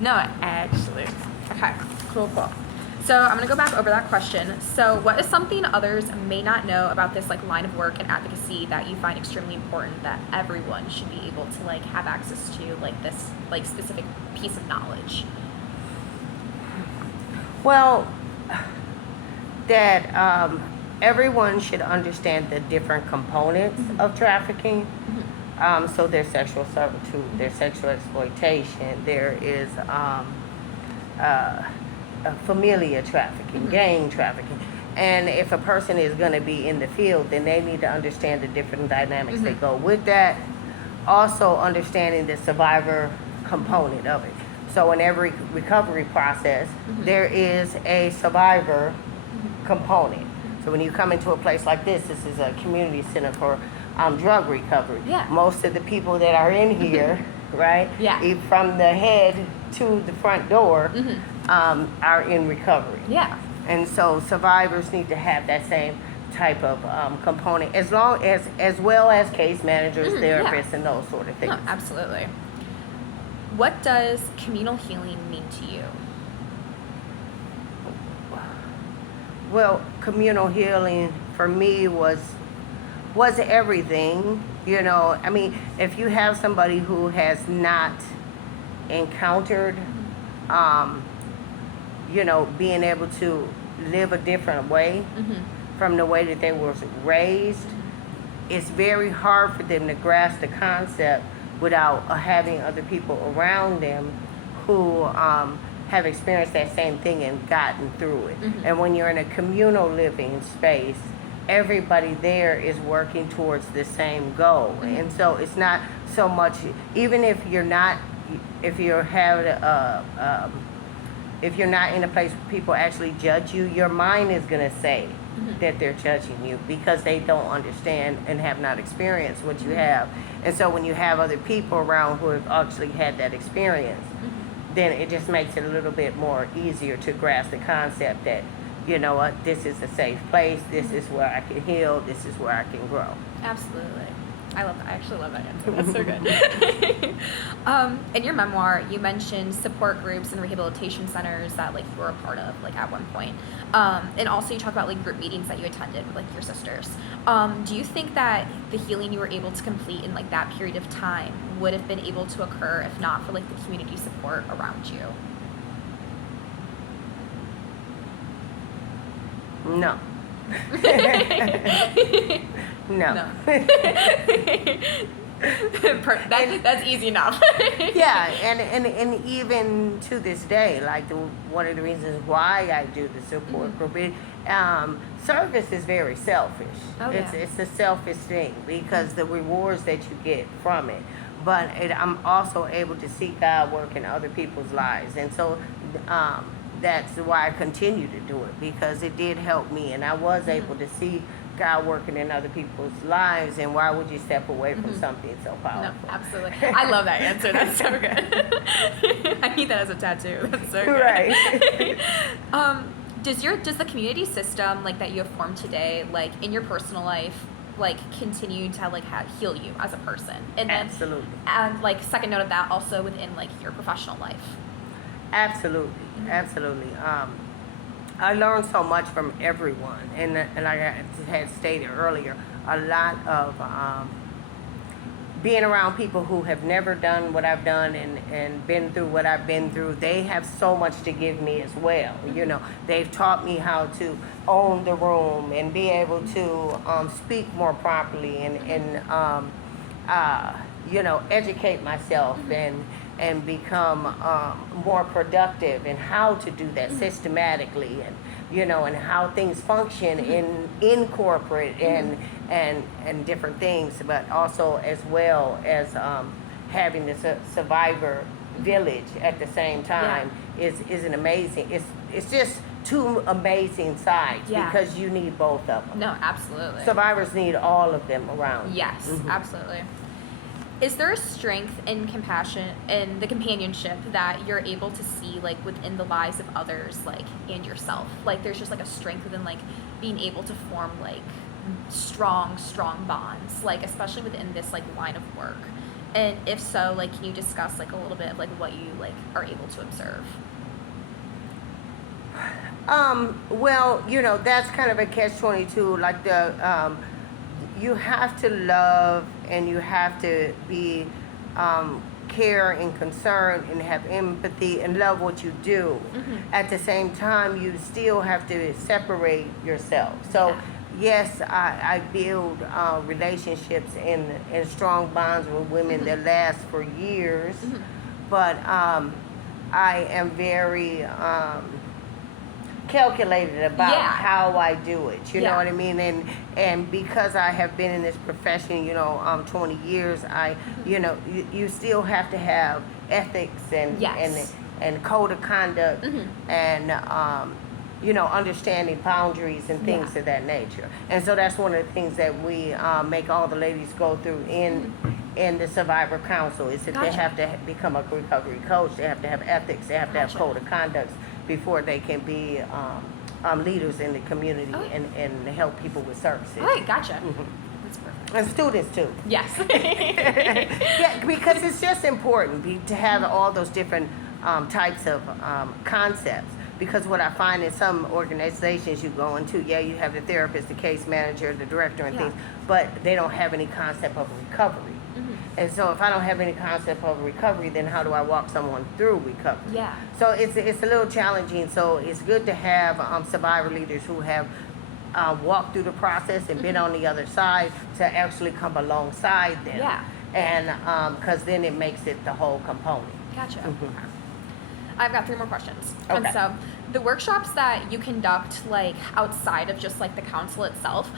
No, actually. Okay, cool. So I'm gonna go back over that question. So what is something others may not know about this like line of work and advocacy that you find extremely important that everyone should be able to like have access to, like this like specific piece of knowledge? Well, that everyone should understand the different components of trafficking. So there's sexual servitude, there's sexual exploitation, there is familial trafficking, gang trafficking. And if a person is going to be in the field, then they need to understand the different dynamics that go with that. Also, understanding the survivor component of it. So, in every recovery process, there is a survivor component. So, when you come into a place like this is a community center for drug recovery. Yeah. Most of the people that are in here, right? Yeah. From the head to the front door, are in recovery. Yeah. And so survivors need to have that same type of component, as well as case managers, therapists, and those sort of things. No, absolutely. What does communal healing mean to you? Well, communal healing for me was everything. You know, I mean, if you have somebody who has not encountered, being able to live a different way from the way that they were raised, it's very hard for them to grasp the concept without having other people around them who have experienced that same thing and gotten through it. And when you're in a communal living space, everybody there is working towards the same goal. And so it's not so much, even if you're not in a place where people actually judge you, your mind is going to say that they're judging you because they don't understand and have not experienced what you have. And so when you have other people around who have actually had that experience, then it just makes it a little bit more easier to grasp the concept that, you know what, this is a safe place, this is where I can heal, this is where I can grow. Absolutely. I love that. I actually love that answer. That's so good. In your memoir, you mentioned support groups and rehabilitation centers that like you were a part of, like at one point. And also you talk about like group meetings that you attended with like your sisters. Do you think that the healing you were able to complete in like that period of time would have been able to occur if not for like the community support around you? No. No. That's easy enough. Yeah, and even to this day, like one of the reasons why I do the support group, service is very selfish. Oh, yeah. It's a selfish thing because the rewards that you get from it. But I'm also able to see God work in other people's lives, and so that's why I continue to do it, because it did help me, and I was able to see God working in other people's lives. And why would you step away from something so powerful? No, absolutely. I love that answer. That's so good. I need that as a tattoo. That's so good. Right. Does the community system like that you have formed today, like in your personal life, like continue to like heal you as a person? And then, Absolutely. And like second note of that, also within like your professional life. Absolutely. I learned so much from everyone, and like I had stated earlier, a lot of being around people who have never done what I've done and been through what I've been through. They have so much to give me as well. You know, they've taught me how to own the room and be able to speak more properly and educate myself and become more productive, and how to do that systematically, and how things function in corporate and different things, but also as well as having the survivor village at the same time is an amazing. It's just two amazing sides because you need both of them. No, absolutely. Survivors need all of them around. Yes, absolutely. Is there a strength in compassion and the companionship that you're able to see like within the lives of others, like and yourself? Like there's just like a strength within like being able to form like strong bonds, like especially within this like line of work. And if so, like, can you discuss like a little bit of like what you like are able to observe? Well, that's kind of a catch-22. Like you have to love and you have to be care and concern and have empathy and love what you do. At the same time, you still have to separate yourself. So Yeah. yes, I build relationships and strong bonds with women that last for years, but I am very calculated about Yeah. how I do it. You know Yeah. what I mean? And because I have been in this profession, 20 years, you still have to have ethics Yes. and code of conduct Mhm. and understanding boundaries and things Yeah. of that nature. And so that's one of the things that we make all the ladies go through in the Survivor Council is that they Gotcha. have to become a recovery coach. They have to have ethics. They have to have Gotcha. code of conduct before they can be leaders in the community Okay. and help people with services. All right, gotcha. Mhm. That's perfect. And students too. Yes. Yeah, because it's just important to have all those different types of concepts. Because what I find in some organizations you go into, you have the therapist, the case manager, the director, and Yeah. things, but they don't have any concept of recovery. And so if I don't have any concept of recovery, then how do I walk someone through recovery? Yeah. So it's a little challenging. So it's good to have survivor leaders who have walked through the process and been on the other side to actually come alongside them. Yeah. And because then it makes it the whole component. Gotcha. Mhm. I've got 3 more questions. And Okay. so the workshops that you conduct like outside of just like the council itself,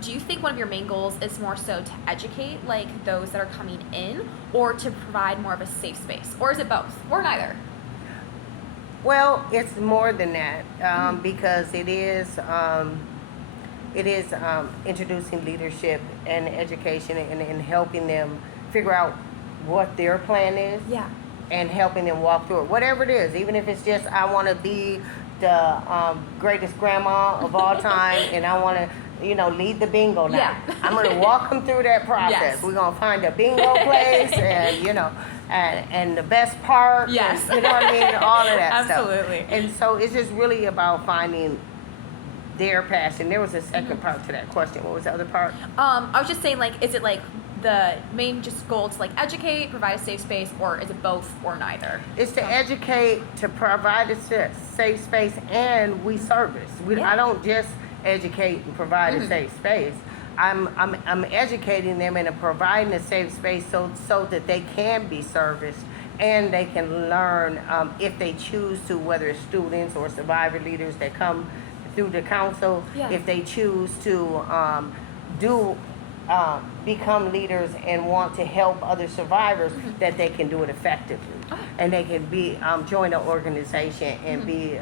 do you think one of your main goals is more so to educate like those that are coming in or to provide more of a safe space? Or is it both? Or neither? Well, it's more than that because it is introducing leadership and education and helping them figure out what their plan is. Yeah. And helping them walk through it, whatever it is, even if it's just I want to be the greatest grandma of all time, and I want to, lead the bingo night. Yeah. I'm going to walk them through that process. Yes. We're going to find a bingo place, and the best part. Yes. And, you know what I mean? All of that Absolutely. stuff. And so it's just really about finding their passion. There was a second part to that question. What was the other part? I was just saying, like, is it like the main just goal to like educate, provide a safe space, or is it both or neither? It's to educate, to provide a safe space, and we service. Yeah. I don't just educate and provide a safe space. I'm educating them and providing a safe space so that they can be serviced and they can learn if they choose to, whether it's students or survivor leaders that come through the council, Yeah. if they choose to become leaders and want to help other survivors, that they can do it effectively. Okay. And they can be join an organization and be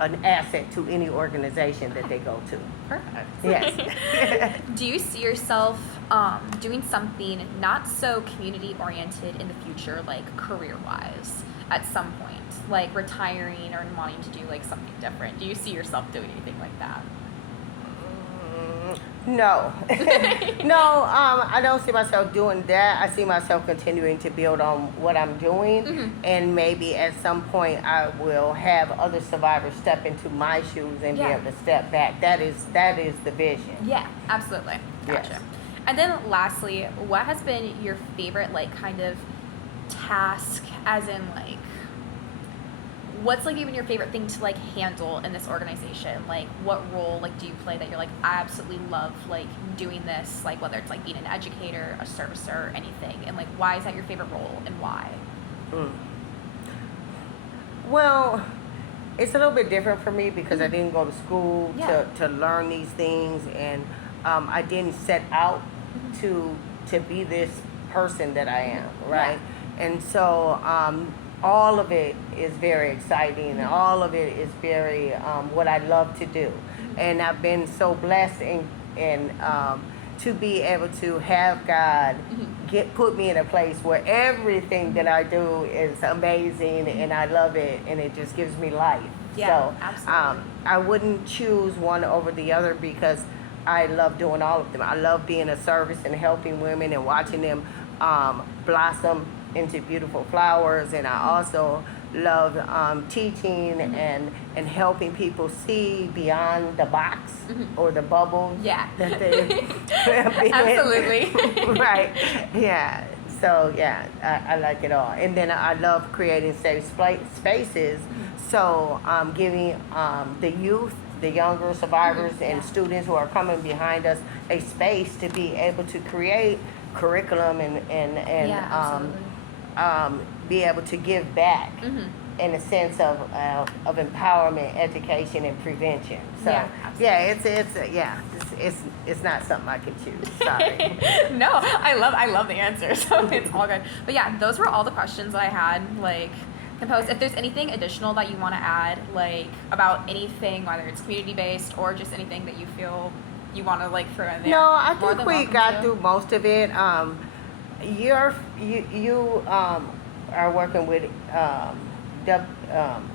an asset to any organization that they go to. Perfect. Yes. Do you see yourself doing something not so community oriented in the future, like career wise, at some point, like retiring or wanting to do like something different? Do you see yourself doing anything like that? No. No, I don't see myself doing that. I see myself continuing to build on what I'm doing, and maybe at some point I will have other survivors step into my shoes and Yeah. be able to step back. That is the vision. Yeah, absolutely. Gotcha. Yes. And then lastly, what has been your favorite like kind of task, as in like what's like even your favorite thing to like handle in this organization? Like what role like do you play that you're like, I absolutely love like doing this, like whether it's like being an educator, a servicer, anything, and like why is that your favorite role and why? Well, it's a little bit different for me because I didn't go to school Yeah. to learn these things, and I didn't set out to be this person that I am, right? And so all of it is very exciting, and all of it is very what I love to do. And I've been so blessed and to be able to have God put me in a place where everything that I do is amazing, and I love it, and it just gives me life. Yeah, So absolutely. I wouldn't choose one over the other because I love doing all of them. I love being a service and helping women and watching them blossom into beautiful flowers. And I also love teaching and helping people see beyond the box or the bubble Yeah. that they Absolutely. right. Yeah. So yeah, I like it all. And then I love creating safe spaces. So giving the youth, the younger survivors and students who are coming behind us a space to be able to create curriculum and be able to give back in a sense of empowerment, education, and prevention. So it's not something I can choose. Sorry. No, I love the answer, so it's all good. But yeah, those were all the questions that I had composed. If there's anything additional that you want to add, about anything, whether it's community based or just anything that you feel you want to throw in there. No, I think we got through most of it. You are working with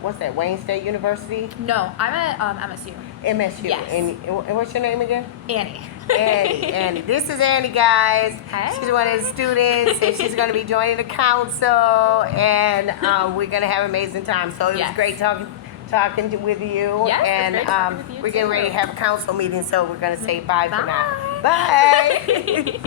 what's that? Wayne State University. No, I'm at MSU. MSU. Yes. And what's your name again? Annie. Annie. This is Annie, guys. Hey. She's one of the students, and she's going to be joining the council, and we're going to have an amazing time. So it was great talking with you. Yes, and it's great talking with you we're getting too. ready to have a council meeting, so we're going to say bye for now. Bye. Bye.